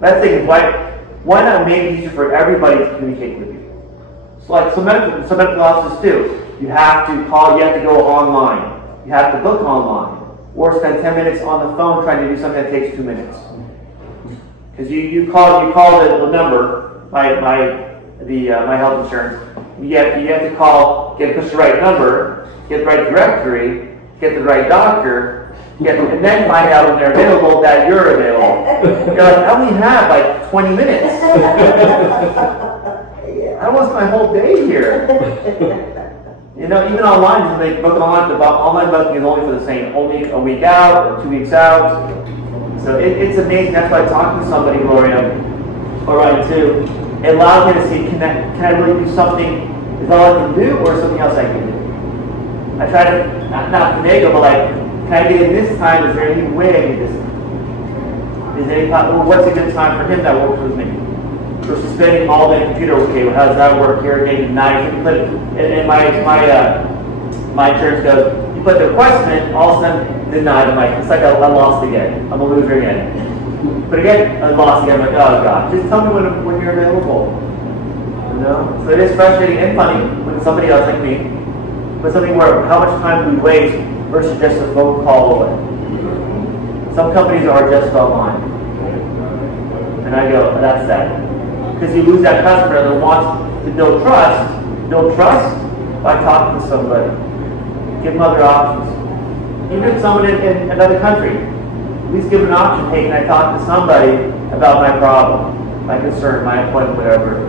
That's the thing, why not make it easier for everybody to communicate with you? So like some medical offices too. You have to call, you have to go online. You have to book online. Or spend 10 minutes on the phone trying to do something that takes 2 minutes. Because you call the number, my health insurance. You have to call, push the right number, get the right directory, get the right doctor, and then find out when they're available that you're available. You're like, I only have like 20 minutes. I was my whole day here. Even online, they book online. The online booking is only for the same, only a week out or 2 weeks out. So it's amazing. That's why talking to somebody, Gloria, or Ryan too, it allows me to see, can I really do something? Is all I can do, or something else I can do? I try to not finagle, but like, can I get in this time? Is there any way I get this? Is there any what's a good time for him that works with me? Versus spending all day on the computer. Okay, well, how does that work here? Getting denied. And my insurance goes, you put the request in, all of a sudden denied. I'm like, it's like I lost again. I'm a loser again. But again, I lost again. I'm like, oh God, just tell me when you're available. So it is frustrating and funny when somebody else like me, but something where how much time we waste versus just a phone call away. Some companies are just online. And I go, that's sad. Because you lose that customer that wants to build trust by talking to somebody. Give them other options. Even someone in another country, at least give them an option. Hey, can I talk to somebody about my problem, my concern, my appointment, whatever.